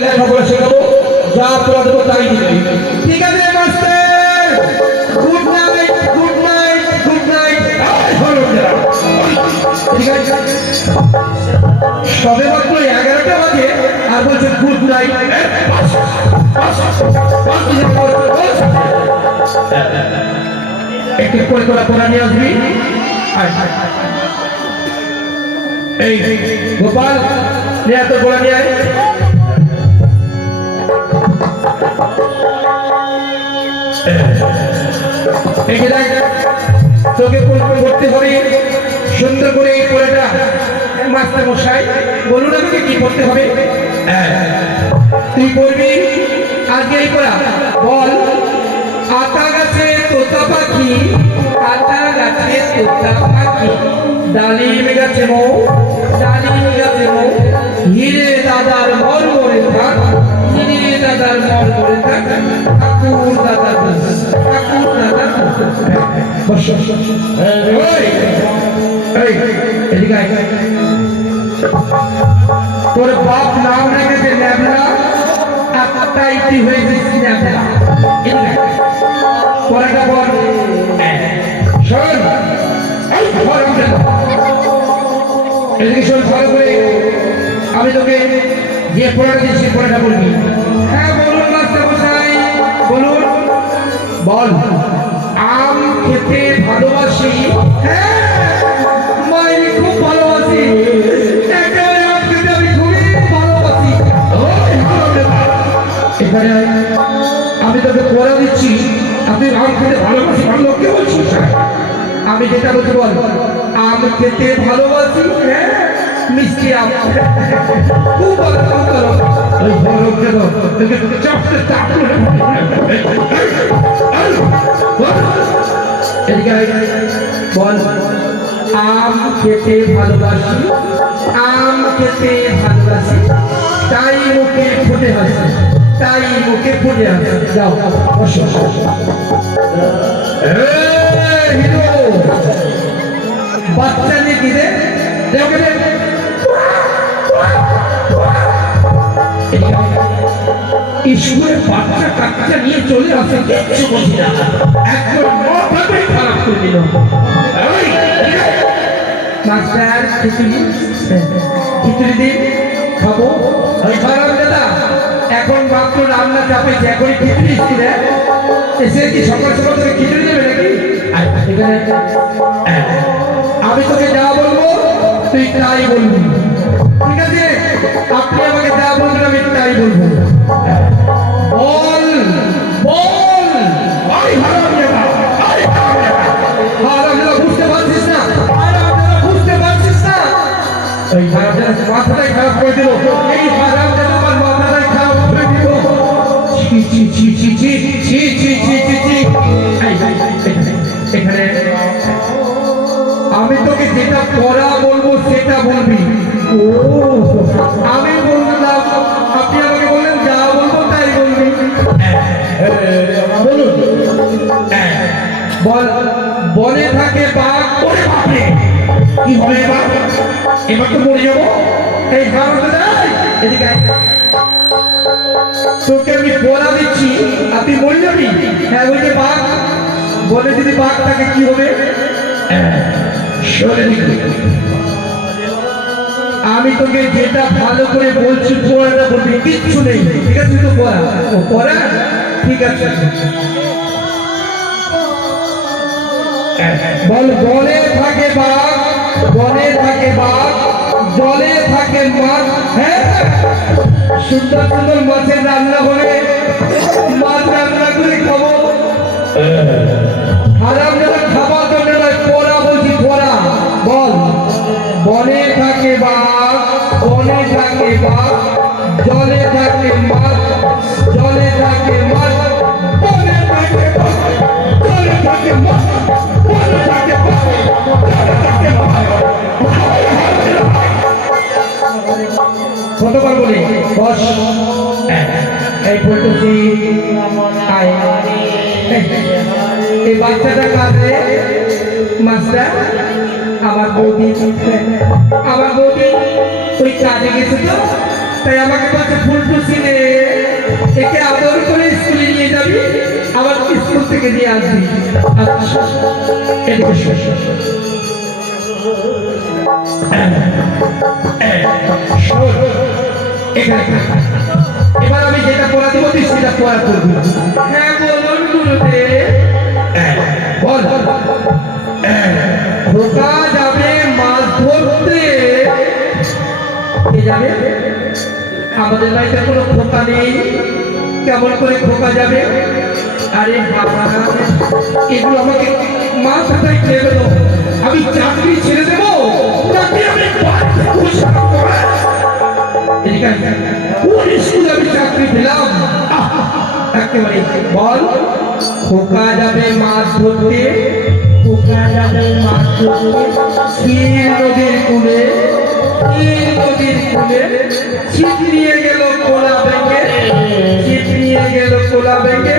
লেখাপড়া শেখাবো যা পড়া দেবো তাই দিবে। ঠিক আছে master. Good night good night good night ঠিক আছে? সবে মাত্র এগারোটা বাজে আর বলছে গুড নাইট একটু করে তোরা পড়া নিয়ে আসবি। এই গোপাল নিয়ে এত পড়া নিয়ে আয়। পরিষ্কার করতে হবে সুন্দর করে এই পড়াটা মাস্টার মশাই বলুন আমাকে কি করতে হবে? হ্যাঁ, তুই করবি? আজকে এই পড়া বল আতা গাছে তোতা পাখি আতা গাছে তোতা পাখি ডালিম গাছে মো ডালিম গাছে মো হিরে দাদার মর মরে থাক। তোর বাপ নাম রেখেছে ন্যাবলা হয়েছে শোন এই ধর এদিকে শোন ভালো আমি তোকে যে পড়াটা দিচ্ছি পড়াটা বলবি হ্যাঁ বল। আম খেতে ভালোবাসি। হ্যাঁ ভালোবাসি। আম আমি আমি তোকে পড়া দিচ্ছি। আপনি আম খেতে ভালোবাসি, ভালো কে বলছিস আমি যেটা বলছি, বল। আম খেতে ভালোবাসি হ্যাঁ মিষ্টি আম। খুব ভালো। ওই বড় কেন তোকে চাপতে চাপ এদিকে আয়। বল আম খেতে ভালোবাসি, আম খেতে ভালোবাসি, তাই মুখে ফুটে হাসি। তাই মুখে ফুটে হাসি, যাও, বসো হিরো। বাচ্চা নিয়ে রে? দেখো। রে স্কুলে বাচ্চা কাচ্চা নিয়ে চলে আসে, কিচ্ছু বলছি না। মাথাটাই খারাপ করে দিল। খাব। খারাপ দাদা এখন মাত্র রান্না কি সকাল দেবে নাকি। আমি তোকে যা বলব, তুই তাই বলবি। ঠিক আছে? আপনি আমাকে যা বলবেন, আমি তাই বলব। খারাপ করে আমার মাথাটাই খারাপ করে দিল। ছি ছি আমি তোকে যেটা পড়া বলব, সেটা বলবি। ও বল বনে থাকে বাঘ ওরে কি হবে এবার? এবার তো মরে যাব। এই এদিকে তোকে আমি বলা দিচ্ছি, আপনি মরে যাবি হ্যাঁ ওই যে বাঘ। বলে যদি বাঘ থাকে, কি হবে? আমি তোকে যেটা ভালো করে বলছি পড়াটা বলবি, কিচ্ছু নেই। ঠিক আছে, তুই তো পড়া পড়া ঠিক আছে। বল বনে থাকে বাঘ, বনে থাকে বাঘ, জলে থাকে মাছ হ্যাঁ? সুন্দর সুন্দর মাছের রান্না করে, মাছ রান্না করে খাব। যারা খাবার জন্য নয়, পড়া বলছি, পড়া। বল, বনে থাকে বাঘ, বনে থাকে বাঘ, জলে থাকে মাছ, জলে থাকে মাছ, বনে থাকে বাঘ। এই বাচ্চাটা কাঁদে। মাস্টার, আমার বৌদি আমার বৌদি ওই কাজে গেছে তো তাই আমাকে বলছে, ফুল টুসি একে আদর করে স্কুলে নিয়ে যাবি, আবার স্কুল থেকে নিয়ে আসবি। আচ্ছা। এবার আমি যেটা পড়া দেবো তুই সেটা পড়া করবি। আমাদের বাড়িতে কোনো খোকা নেই। কেমন করে খোকা যাবে? আরে এগুলো আমাকে মাথাটাই খেয়ে দেবো। আমি চাকরি ছেড়ে দেবো? নাকি আমি আমি চাকরি পেলাম? একেবারে বল, খোকা যাবে মাছ ধরতে। যাবে মাছ ধরতে। নদীর কূলে নিয়ে গেল কোলা ব্যাংকে ছিপ নিয়ে গেল কোলা ব্যাংকে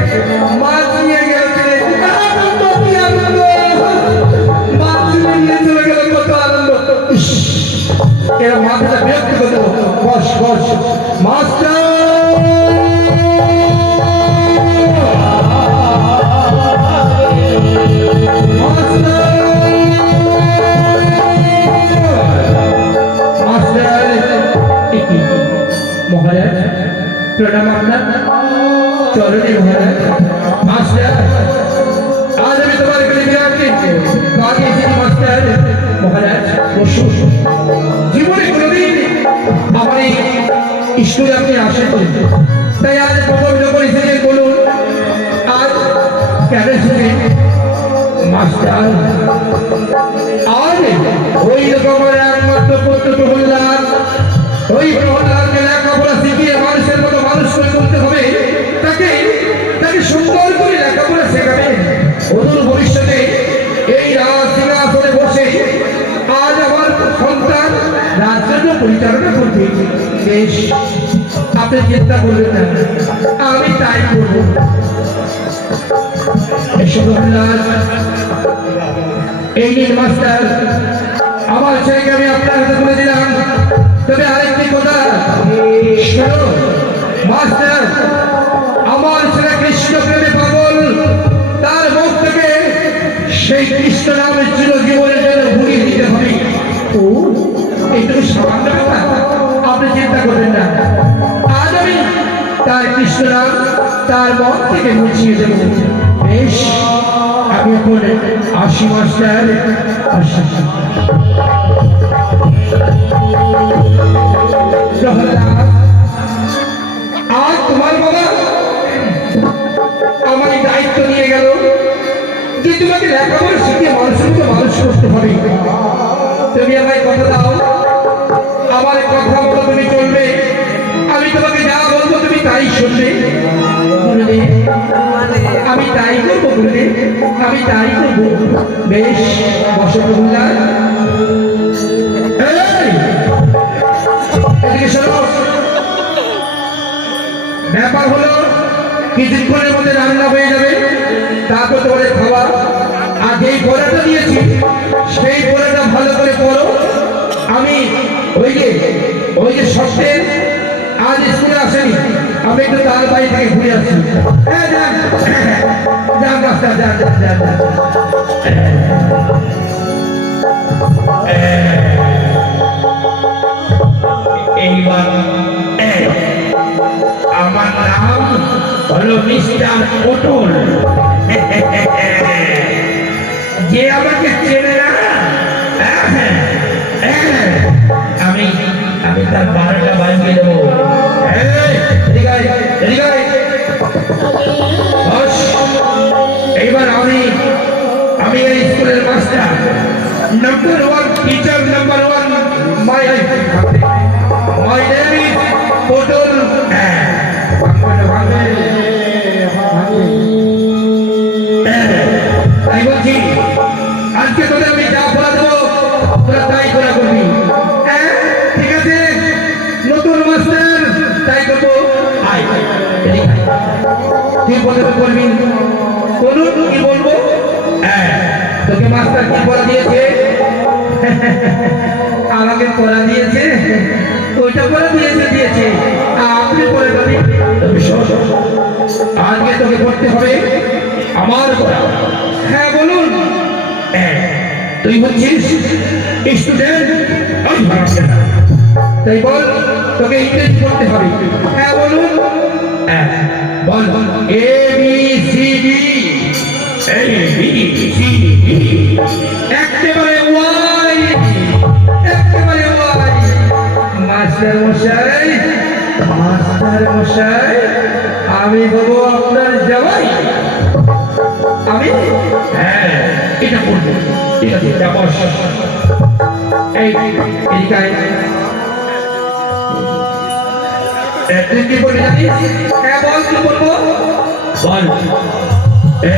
মাছ চরণে আপনি আসেন তাই আজ যখন বলুন আজ কেন মাস্টার আর ওই রকমের পরিচালনা করবে। বেশ। আপনি চিন্তা করবেন না। আমি তাই করব। তবে মাস্টার, আমার পাগল। তার মুখ থেকে সেই কৃষ্ণ নামের চির জীবনের জন্য ভুগিয়ে দিতে হবে। ও আপনি চিন্তা করবেন না। আজ আমি তার কৃষ্ণ নাম তার মন থেকে মুছিয়ে দেব। বেশ আমি আসি মাস্টার আজ তোমার বাবা আমার দায়িত্ব নিয়ে গেল যে তোমাকে লেখাপড়া শিখে মানুষের মতো মানুষ করতে হবে। তুমি আমায় কথা দাও। আমার কথা তুমি চলবে আমি তোমাকে যা বলব তুমি তাই শুনবে আমি তাই করব গুরুদেব আমি তাই করব। বেশ বসো প্রহ্লাদ এই, এদিকে শোনো ব্যাপার হলো কিছুক্ষণের মধ্যে রান্না হয়ে যাবে। তারপর তোমাদের খাবার আর যেই পড়াটা দিয়েছি সেই পড়াটা ভালো করে পড়ো আমি ওই যে ওই যে আজ স্কুলে আসেনি। আমি একটু তার বাড়ি থেকে ঘুরে আসছি হ্যাঁ যান। রাস্তা, যান আমার নাম হলো মিস্টার যে আমাকে চেনে আয়, এদিকে এইবার আমি আমি এই স্কুলের master number one teacher number one my প্রথমে কি বলব? হ্যাঁ তোকে মাস্টার কি পড়া দিয়েছে? আমাকে পড়া দিয়েছে? ওইটা পড়া দিয়েছে দিয়েছে। আপনি পড়ে পাবি তবে তোকে পড়তে হবে আমার পড়া। হ্যাঁ বলুন। হ্যাঁ, তুই বলছিস স্টুডেন্ট তাই বল তোকে ইংরেজি পড়তে হবে। হ্যাঁ বলুন। হ্যাঁ, বল। এ একেবারে ওয়াই একেবারে ওয়াই। মাস্টার মাস্টার মশাই আমি হব আপনার জামাই। আমি? হ্যাঁ এটা করব। ঠিক আছে যা বস। এই এদিকে তুই কি বলে জানিস? হ্যাঁ বল কি বলব বল। এ,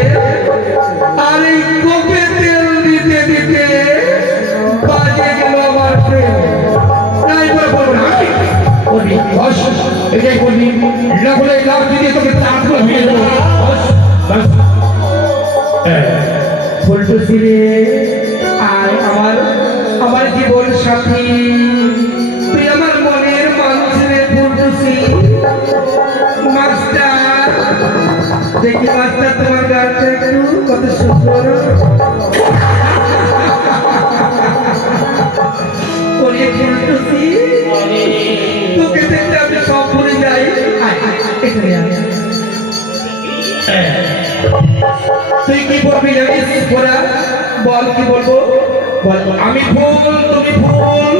বস এটাই বলবি না বলে লাভ দিতে তোকে চাপ হয়ে যাব বস ফুলটু ছিলে, আর আমার আমার জীবন সাথী, তুই আমার মনের মানুষ রে ফুলটুসি মাস্টার, দেখি মাস্টার তোমার গানটা একটু কত সুন্দর। ওরে ফুলটুসি জানিস? ওরা বল, কি বল, আমি ফুল তুমি ফুল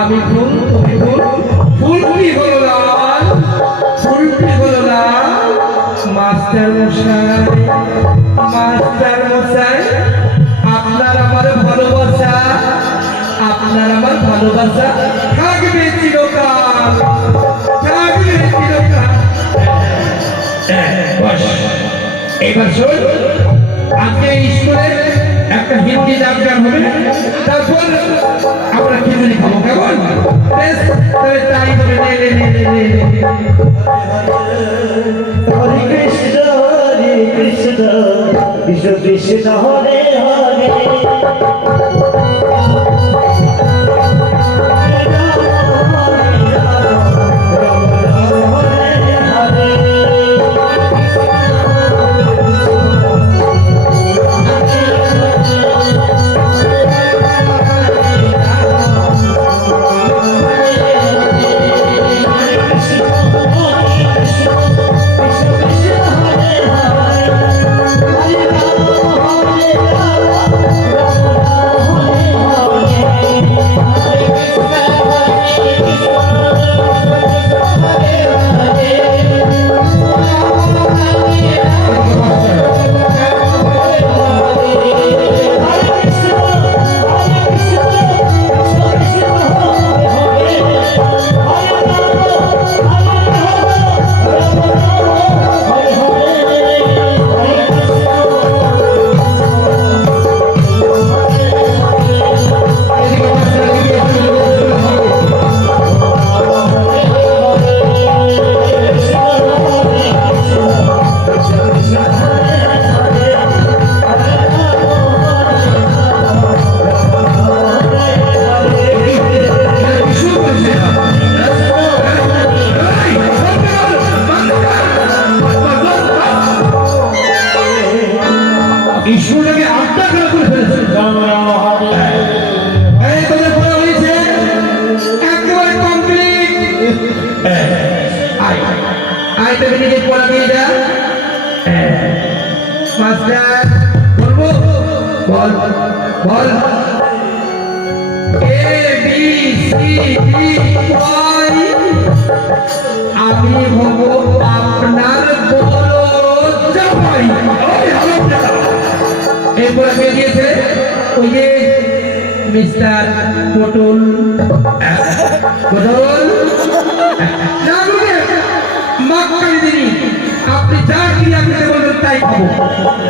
আমি ফুল তুমি ফুল কি হলো ফুল কি হলো লাল মাস্টার মশাই মাস্টার মশাই, আপনার আমার ভালোবাসা, আপনার আমার ভালোবাসা থাকবে চিরকাল। এবার শোন আজকে স্কুলে একটা হিন্দি গান হবে তারপর আমরা খিচুড়ি খাব, কেমন? তাই। হরে কৃষ্ণ হরে কৃষ্ণ কৃষ্ণ কৃষ্ণ হরে মাস্টার বলব বল বল A B C D Y আমি হব আপনার জামাই। এরপরে কে দিয়েছে ওই যে আপনি যা ক্রিয়া করতে তাই খাব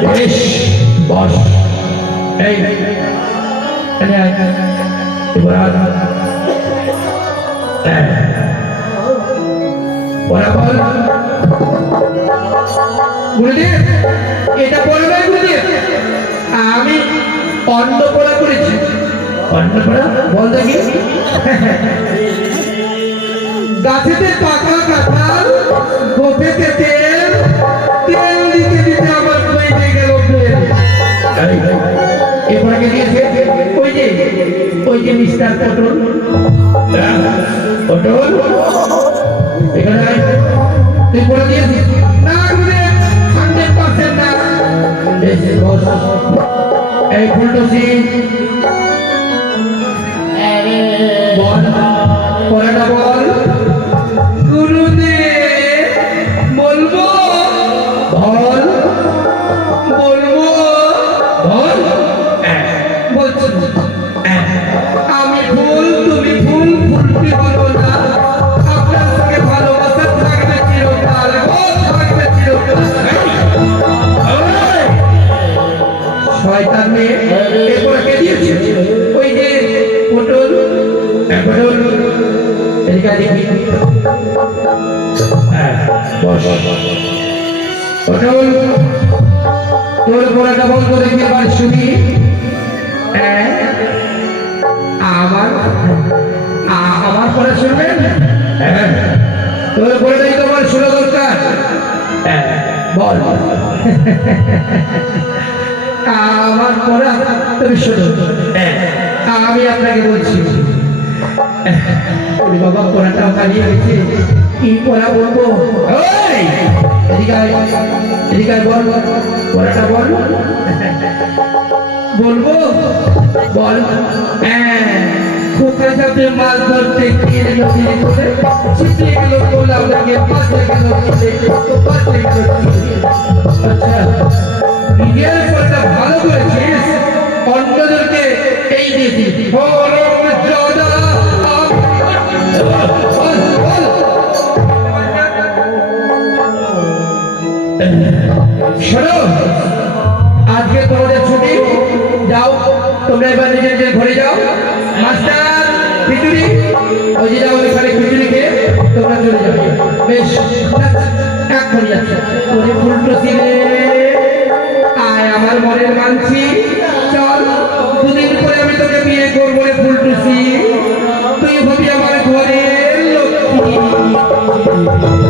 বেশ, বস। এই আয়। এবার আয়। ওরা বল গুরুদেব, এটা বলো আমি করেছি। দেখি। গাছেতে পাকা কাঁঠাল এরপরে কে দিয়েছে ওই যে ওই যে মিস্টার পটল পটল এখানে। তুই বলে দিয়েছিস না হান্ড্রেড বল। বস তোর পড়াটা বন্ধ দেখি এবার শুনি হ্যাঁ আমার আমার পড়া শুনবেন হ্যাঁ তোর পড়াটাই তো আমার দরকার হ্যাঁ আমার পড়া তুমি শোনো। হ্যাঁ, আমি আপনাকে বলছি। ওরে বাবা পড়াটা হারিয়ে গেছে। কি পড়া বলব বল পড়াটা বল। বলব? বল। হ্যাঁ। খোকা মাছ ধরতে নদীর গেল আচ্ছা পড়াটা ভালো করেছিস? অন্যদেরকে এই দিয়েছিস হরম জদা শোনো, আজকে তোমাদের ছুটি, যাও, তোমরা এবার নিজের নিজের ঘরে যাও। মাস্টার, খিচুড়ি, ওই যে যাও খিচুড়ি খেয়ে তোমরা চলে বেশ এক্ষুনি যাচ্ছে। আমার মানছি। আমি তোকে তুই আমার লক্ষ্মী।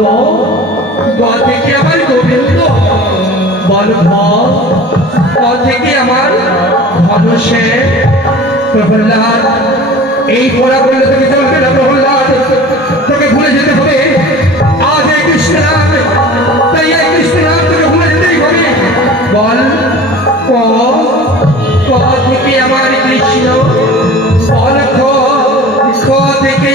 গ থেকে আমার গোবিন্দ? বল থেকে আমার ধনুষের প্রহ্লাদ, এই পড়া করলে তোকে চলবে না, প্রহ্লাদ। তোকে ভুলে যেতে হবে। আজ এই কৃষ্ণ তাই এই কৃষ্ণ তোকে ভুলে যেতেই হবে। বল, ক ক থেকে আমার কৃষ্ণ, বল খ থেকে